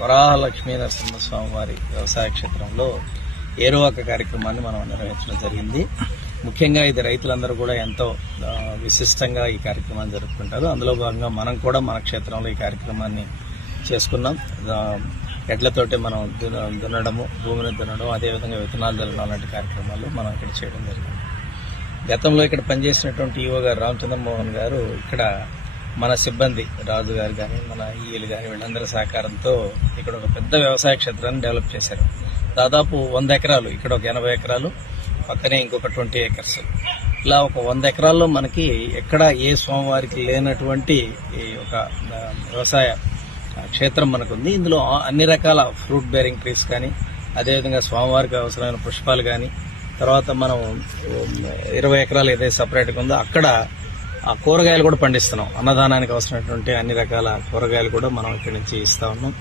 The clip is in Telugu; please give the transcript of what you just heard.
వరాహలక్ష్మీ నరసింహస్వామి వారి వ్యవసాయ క్షేత్రంలో ఏరువాక కార్యక్రమాన్ని మనం నిర్వహించడం జరిగింది. ముఖ్యంగా ఇది రైతులందరూ కూడా ఎంతో విశిష్టంగా ఈ కార్యక్రమాన్ని జరుపుకుంటారు. అందులో భాగంగా మనం కూడా మన క్షేత్రంలో ఈ కార్యక్రమాన్ని చేసుకున్నాం. ఎడ్లతోటి మనం దున్నడము, భూమిని దున్నడం, అదేవిధంగా విత్తనాలు చల్లడం లాంటి కార్యక్రమాలు మనం ఇక్కడ చేయడం జరిగింది. గతంలో ఇక్కడ పనిచేసినటువంటి ఈఓ గారు రామచంద్రమోహన్ గారు ఇక్కడ మన సిబ్బంది రాజు గారు కానీ, మన ఈఎలు కానీ వీళ్ళందరి సహకారంతో ఇక్కడ ఒక పెద్ద వ్యవసాయ క్షేత్రాన్ని డెవలప్ చేశారు. దాదాపు 100 ఎకరాలు, ఇక్కడ ఒక 80 ఎకరాలు, పక్కనే ఇంకొక 20 ఏకర్స్, ఇలా ఒక 100 ఎకరాల్లో మనకి ఎక్కడ ఏ స్వామివారికి లేనటువంటి ఒక వ్యవసాయ క్షేత్రం మనకుంది. ఇందులో అన్ని రకాల ఫ్రూట్ బేరింగ్ ట్రీస్ కానీ, అదేవిధంగా స్వామివారికి అవసరమైన పుష్పాలు కానీ, తర్వాత మనం 20 ఎకరాలు ఏదైతే సపరేట్గా ఉందో అక్కడ ఆ కూరగాయలు కూడా పండిస్తున్నాం. అన్నదానానికి అవసరమైనటువంటి అన్ని రకాల కూరగాయలు కూడా మనం ఇక్కడి నుంచి ఇస్తా ఉన్నాం.